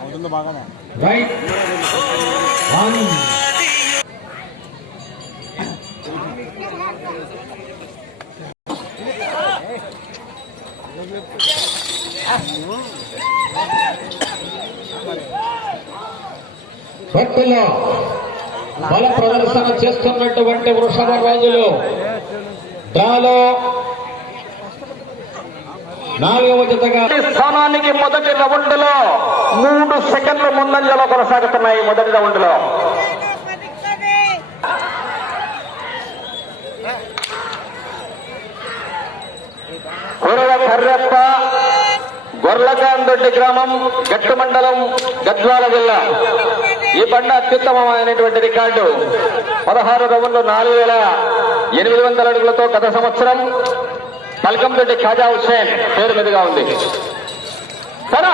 అవుతుంది బాగానే right one బల ప్రదర్శన చేస్తున్నటువంటి వృషభ రాజులు. డ్రాలో నాలుగవ జతగా స్థానానికి మొదటి రౌండ్లో మూడు సెకండ్ల ముందంజలో కొనసాగుతున్నాయి మొదటి రౌండ్లో కురవ కర్రెప్ప గొర్లకాందొడ్డి గ్రామం గట్టు మండలం గద్వాల జిల్లా. ఈ బండ అత్యుత్తమమైనటువంటి రికార్డు. పదహారు రౌండ్లు నాలుగు వేల ఎనిమిది వందల అడుగులతో గత సంవత్సరం పల్కందొడ్డి ఖాజా హుస్సేన్. పేరు మీదుగా ఉంది. సరే.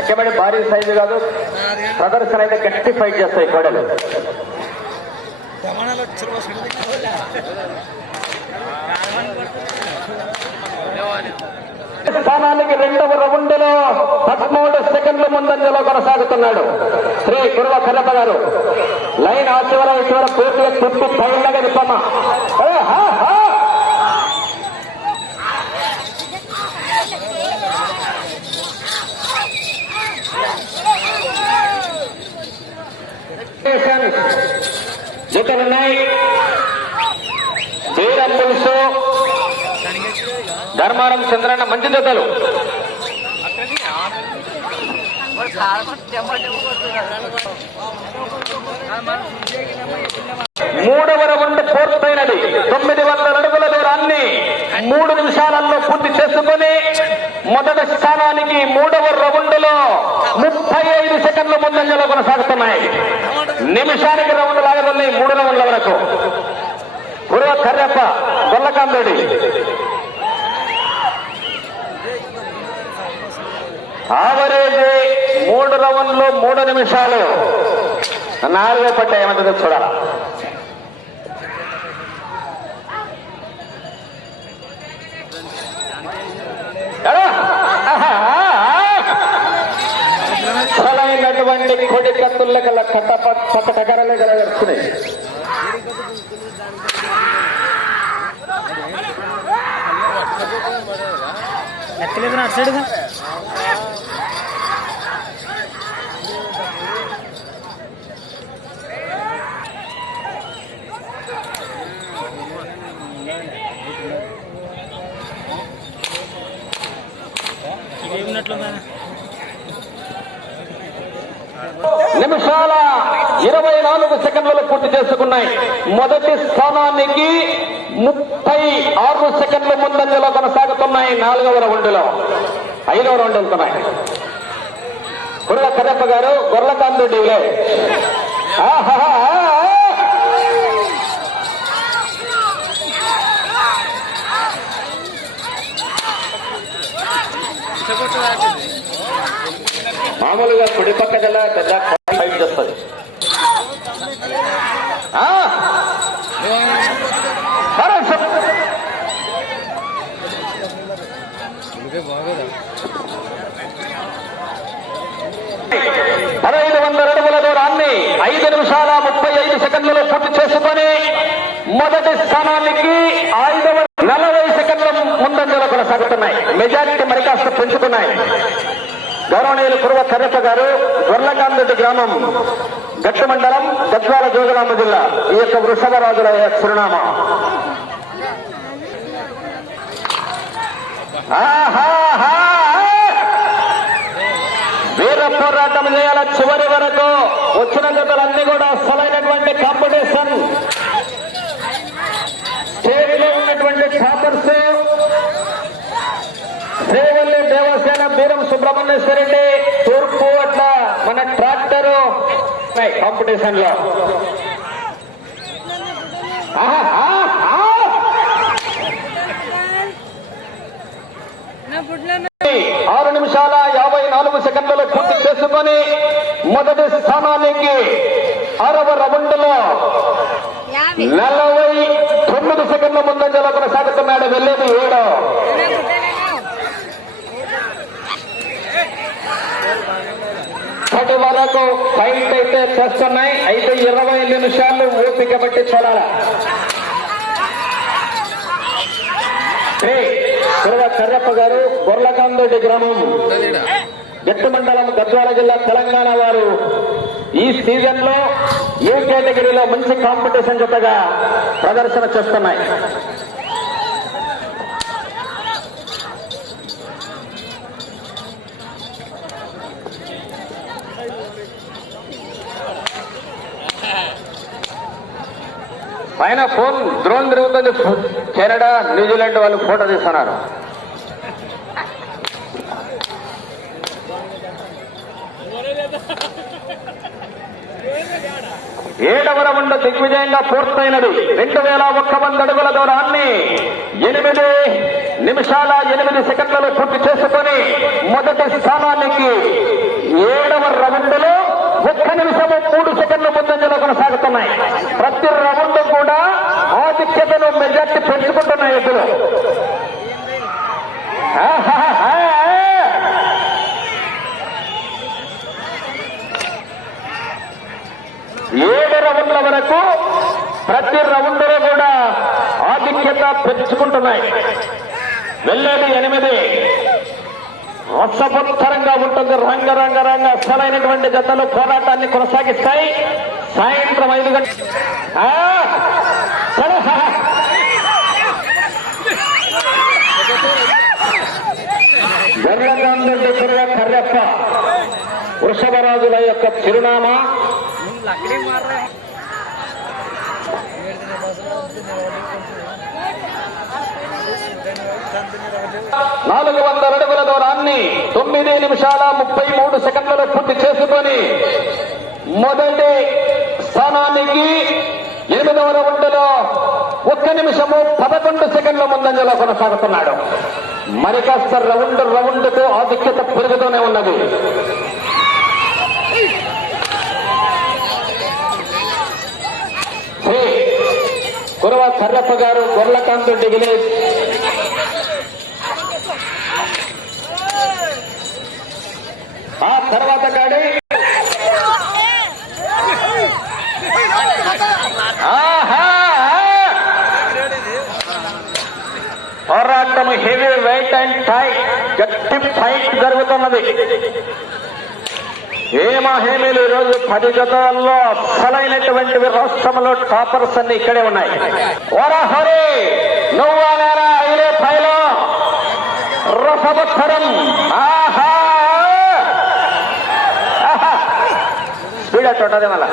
ఎక్కబడి భారీ సైజు కాదు. ప్రదర్శన అయితే గట్టి ఫైట్ చేస్తాయి కోడలు. స్థానానికి రెండవ ముందంజలో కొనసాగుతున్నాడు. శ్రీ కుర్వ కర్రప్ప గారు. లైన్ ఆ ఈశ్వర పూర్తి చివర పూర్తిగా తిప్పి పైనగా నిప్పమ్మ. ఏ, వీరం పులుసు ధర్మారం చంద్రన్న మంచి జతలు. మూడవ రౌండ్ పూర్తయినది. తొమ్మిది వందల అడుగుల దూరాన్ని మూడు నిమిషాలలో పూర్తి చేసుకుని మొదటి స్థానానికి మూడవ రౌండ్లో ముప్పై ఐదు సెకండ్ల ముందంజలో కొనసాగుతున్నాయి. నిమిషానికి రౌండ్ లాగదండి మూడు రౌండ్ల వరకు. గురువ కర్రప్ప గొల్లకాంబేడి ఆవరేజీ మూడు రౌండ్లు మూడు నిమిషాలు. నాలుగో పట్ట ఏమంటుందో చూడాలి? ఎడా? అసలైనటువంటి కొడి కత్తుల గల కట్ట పక్క టకరలే కలగడుతున్నాయి ఎక్కలేదు అటు సైడ్గా నిమిషాల ఇరవై నాలుగు సెకండ్లలో పూర్తి చేసుకున్నాయి. మొదటి స్థానానికి ముప్పై ఆరు సెకండ్ల ముందంజలో కొనసాగుతున్నాయి నాలుగవ రౌండ్లో. ఐదవ రౌండ్ వెళ్తున్నాయి. కుర్ర కరప్ప గారు గొర్లకాందుడిలే ఆహా మామూలుగా కుడి పక్క జిల్లా పెద్ద ఫైట్ చేస్తుంది. పదహైదు వందల అడుగుల దూరాన్ని ఐదు నిమిషాల ముప్పై ఐదు సెకండ్లలో పూర్తి చేసుకొని మొదటి స్థానానికి ఐదవ నలభై ముందంజలో కొనసాగుతున్నాయి. మెజారిటీ మరి కాస్త పెంచుకున్నాయి గౌరవనీయులు కురువ కర్రప్ప గారు గొర్లకాందొడ్డి గ్రామం గట్టు మండలం గద్వాల జోగులాంబ జిల్లా. ఈ యొక్క వృషభ రాజుల చిరునామా. వీర పోరాటం చేయాల చివరి వరకు వచ్చిన జతలన్నీ కూడా అసలైనటువంటి కాంపిటీషన్. సుబ్రహ్మణ్యేశ్వర రెడ్డి తూర్పు అట్లా మన ట్రాక్టర్. కాంపిటీషన్లో. ఆరు నిమిషాల నాలుగు సెకండ్లలో పూర్తి చేసుకొని మొదటి స్థానానికి అరవ రౌండ్లో యాభై. నలభై తొమ్మిది సెకండ్ల ముందంజలో కొనసాగుతున్నాడు వెళ్ళేది ఏడో. వరకు ఫైట్ అయితే చేస్తున్నాయి అయితే ఇరవై నిమిషాలు ఓపిక బట్టి చూడాలి? కర్రప్ప గారు గొర్లకాందోటి గ్రామం. గట్టు మండలం గద్వాల జిల్లా తెలంగాణ వారు. ఈ సీజన్లో ఏ కేటగిరీలో మంచి కాంపిటీషన్ జతగా ప్రదర్శన చేస్తున్నాయి? పైన ఫోన్ డ్రోన్ తిరుగుతుంది. కెనడా న్యూజిలాండ్ వాళ్ళు ఫోటో తీస్తున్నారు. ఏడవ ఉండ దిగ్విజయంగా పూర్తయినది. రెండు వేల ఒక్క వంద అడుగుల దూరాన్ని ఎనిమిది నిమిషాల ఎనిమిది సెకండ్లలో పూర్తి చేసుకొని మొదటి స్థానానికి ఏడవ రౌండ్లో ఒక్క నిమిషము మూడు సెకండ్ల ముందంజలో కొనసాగుతున్నాయి. ప్రతి రౌండ్ కూడా ఆధిక్యతను మెజార్టీ పెంచుకుంటున్నాయి ఎద్దులు ఏడు రౌండ్ల వరకు ప్రతి రౌండ్లో కూడా ఆధిక్యత పెంచుకుంటున్నాయి. వెళ్ళేది ఎనిమిది. రసవత్తరంగా ఉంటుంది. రంగ రంగ రంగ అసలైనటువంటి జతలు పోరాటాన్ని కొనసాగిస్తాయి. సాయంత్రం ఐదు గంటల ఆ! వృషభరాజుల యొక్క చిరునామా నాలుగు వందల అడుగుల దూరాన్ని తొమ్మిది నిమిషాల ముప్పై మూడు సెకండ్లలో పూర్తి చేసుకొని మొదటి స్థానానికి ఎనిమిదవ రౌండ్లో ఒక్క నిమిషము పదకొండు సెకండ్ల ముందంజలో కొనసాగుతున్నాడు. మరి కాస్త రౌండ్ రౌండ్కు ఆధిక్యత పెరుగుతూనే ఉన్నది. కురవ చర్రప్ప గారు గొర్లకాంతొడ్డి విలేజ్ ఆ తర్వాత కాడి పోరాటం హెవీ వెయిట్ అండ్ టైట్. గట్టి ఫైట్ జరుగుతున్నది. ఏమా హేమీలు ఈరోజు పది గతాల్లో అసలైనటువంటి రాష్ట్రంలో టాపర్స్ అన్ని ఇక్కడే ఉన్నాయి. ఓరా నువ్వు అనేరా ఐరే ఐలే ఫైలో రసవత్తరం ఆహా ఆహా! స్పీడ్ అట్టు ఉంటుంది మళ్ళా.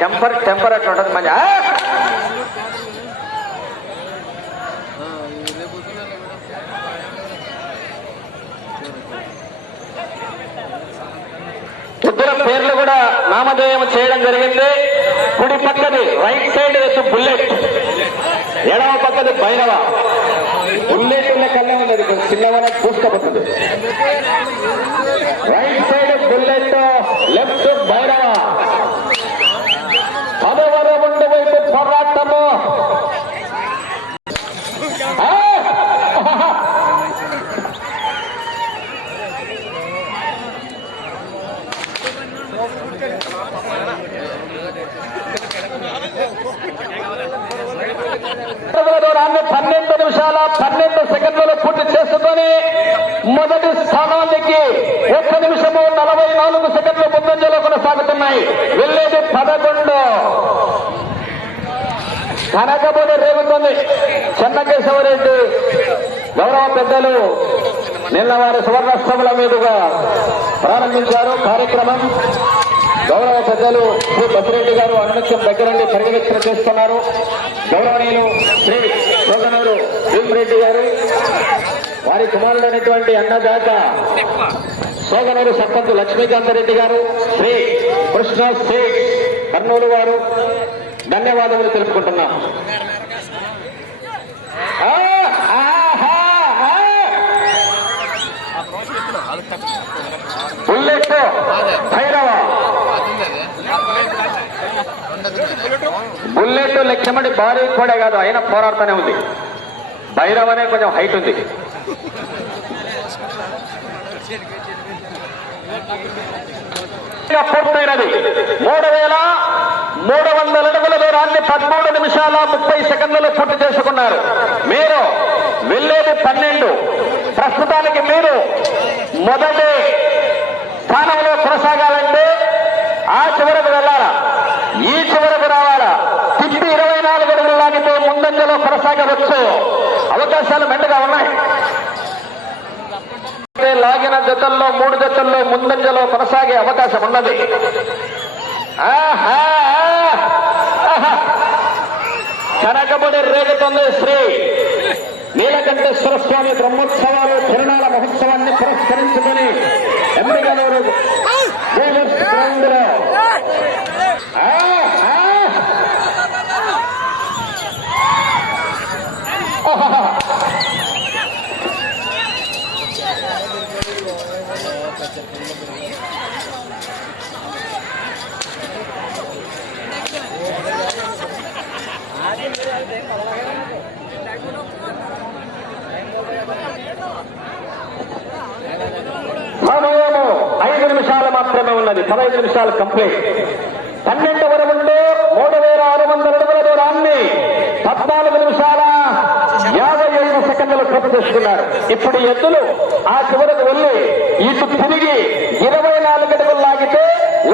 టెంపర్ టెంపర్ అట్టు ఉంటుంది మంచి ఆ! ఇద్దరు పేర్లు కూడా నామధేయం చేయడం జరిగింది. కుడి పక్కది రైట్ సైడ్ ఎత్తు బుల్లెట్ ఎడమ పక్కది భైరవ బుల్లెట్ ఉన్న కళ్ళే ఉంది చిన్నవన పూసుకోబోతుంది. Right side bullet left Bhairava పదవర ఉండు వైపు పోరాటము ఆ! అడుగుల దూరాన్ని పన్నెండు నిమిషాల పన్నెండు సెకండ్లలో పూర్తి చేసుకొని మొదటి స్థానానికి ఒక్క నిమిషము నలభై నాలుగు సెకండ్ల ముందంజలో ఉన్నాయి వెళ్ళేది పదకొండు. కనకబడి రేగుతుంది. చెన్నకేశవరెడ్డి గౌరవ పెద్దలు నిన్న వారి సువర్ణస్తముల మీదుగా ప్రారంభించారు కార్యక్రమం. గౌరవ పెద్దలు శ్రీ బసిరెడ్డి గారు అనునిత్యం దగ్గరుండి పర్యవేక్షణ చేస్తున్నారు. గౌరవనీయులు శ్రీ సోదనూరు భీమరెడ్డి గారు వారి కుమారుడైనటువంటి అన్నదాత సోదనూరు సర్పంచ్ లక్ష్మీకాంత రెడ్డి గారు శ్రీ కృష్ణ శ్రీ కర్నూలు వారు ధన్యవాదములు తెలుపుకుంటున్నాం. బుల్లెట్ భైరవ. బుల్లెట్ లెక్కమడి భారీ కూడా కాదు అయినా పోరాడుతూనే ఉంది. భైరవనే అనే కొంచెం హైట్ ఉంది. పూర్తయినది మూడు వేల మూడు వందల అడుగుల దూరాన్ని పదమూడు నిమిషాల ముప్పై సెకండ్లలో పూర్తి చేసుకున్నారు. మీరు వెళ్ళేది పన్నెండు. ప్రస్తుతానికి మీరు మొదటి స్థానంలో కొనసాగాలంటే ఆ చివరకు వెళ్ళాలా? ఈ చివరకు రావాలా? తిప్పి ఇరవై నాలుగు అడుగులు లాగితే ముందంజలో కొనసాగవచ్చు. అవకాశాలు మెండుగా ఉన్నాయి. లాగిన జతల్లో మూడు జతల్లో ముందంజలో కొనసాగే అవకాశం ఉన్నది! కనకబడి రేగుతుంది శ్రీ నీలకంఠేశ్వర స్వామి బ్రహ్మోత్సవాలు తిరునాళ మహోత్సవాన్ని పురస్కరించుకొని ఎంపికలూరు గ్రౌండ్లో సమయము ఐదు నిమిషాలు మాత్రమే ఉన్నది. పదహైదు నిమిషాలు కంప్లీట్. పన్నెండు వరముండు మూడు వేల ఆరు వందల అడుగుల దూరాన్ని పద్నాలుగు నిమిషాల యాభై ఐదు సెకండ్లు కప్పు చేసుకున్నారు. ఇప్పుడు ఎద్దులు ఆ చివరకు వెళ్ళి ఇటు తిరిగి ఇరవై నాలుగు అడుగులు లాగితే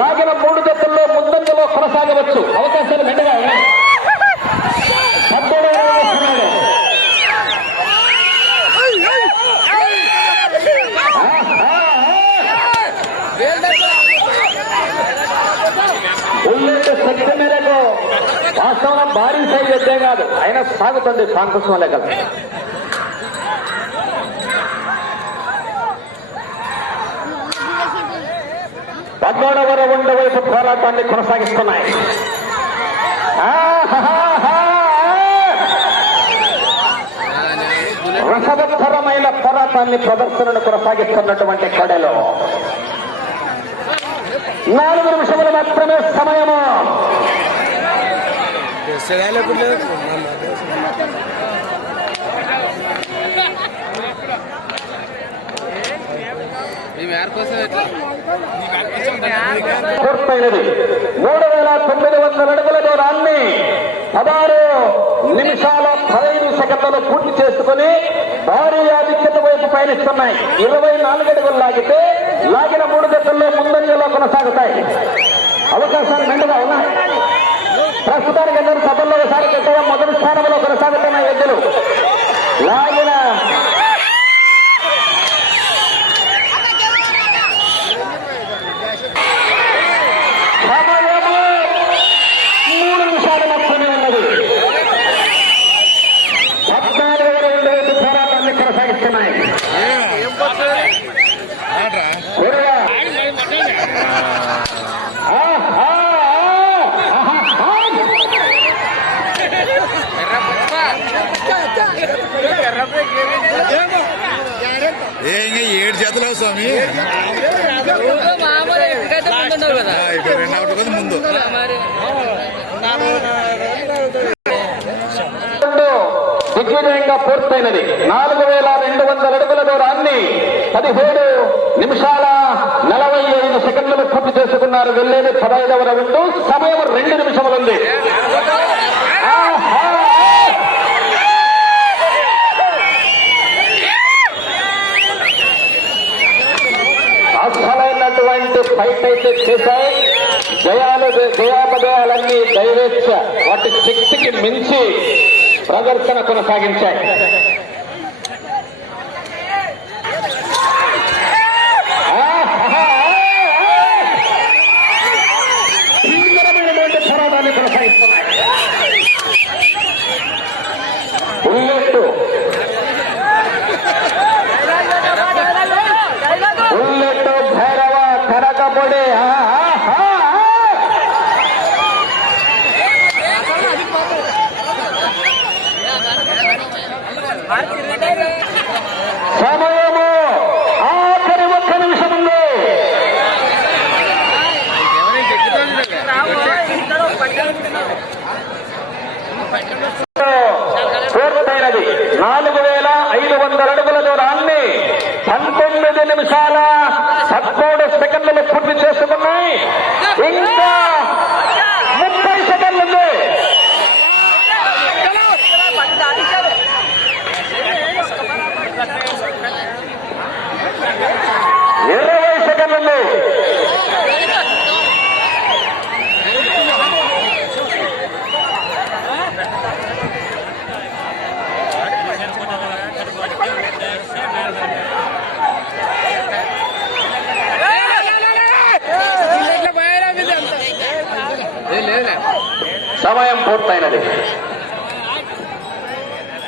లాగిన మూడు జట్టుల్లో ముందంజలో కొనసాగవచ్చు. అవకాశాలు మెండుగా ఉన్నాయి. శక్తి మేరకు వాస్తవం భారీ సైజ్ ఎద్దే కాదు. అయినా సాగుతుంది సాంకుశం లెక్కలు పద్మూడవ రౌండ్ వైపు పోరాటాన్ని కొనసాగిస్తున్నాయి. రసవత్తరమైన పోరాటాన్ని ప్రదర్శనను కొనసాగిస్తున్నటువంటి కడలో. నాలుగు నిమిషములు మాత్రమే సమయము. పూర్తయినది మూడు వేల తొమ్మిది వందల అడుగుల దూరాన్ని పదహారు నిమిషాల పదహైదు సెకండ్లలో పూర్తి చేసుకుని భారీ ఆధిక్యత వైపు పయనిస్తున్నాయి. ఇరవై నాలుగు అడుగులు లాగితే లాగిన మూడు గంటల్లో ముందంజలో కొనసాగుతాయి. అవకాశాలు మెండుగా ఉన్నాయి ప్రస్తుతానికి అందరూ సభల్లో ఒకసారి పెట్టగా మొదటి స్థానంలో కొనసాగుతున్న ఎద్దులు లాగిన సమయము మూడు నిమిషాలు మాత్రమే ఉన్నది పద్నాలుగు రెండు వైపు పోరాటాన్ని కొనసాగిస్తున్నాయి కొరవ. ఆ, ఆ, ఆ, ఆహా, ఆ. ఏ ఇంకా ఏడు చేతులు స్వామి. మామూలు రెండు అవుట్ కదా ముందు మరి దిగ్విజయంగా పూర్తయినది. నాలుగు వేల రెండు వందల అడుగుల దూరాన్ని పదిహేడు నిమిషాల నలభై ఐదు సెకండ్లు పూర్తి చేసుకున్నారు. వెళ్ళేది పదహైదవ రౌండ్. సమయం రెండు నిమిషములుంది ఆహా! అసలైనటువంటి ఫైట్ అయితే చేశాయి. జయాలు జయాపజయాలన్నీ దైవేచ్ఛ. వాటి శక్తికి మించి ప్రదర్శన కొనసాగించాయి ఆహా! భీకరమైనటువంటి పోరాటాన్ని కొనసాగిస్తున్నాయి బుల్లెట్ బుల్లెట్ భైరవ కనకపొడి ఆహా! సమయము ఆఖరి ఒక్క నిమిషాల పదమూడు సెకండ్లు పూర్తి చేసుకున్నాయి ఇంకా ముప్పై సెకండ్లు ఉంది ఇరవై సెకండ్లు ఉంది ఏ, లేదులే సమయం పూర్తయినది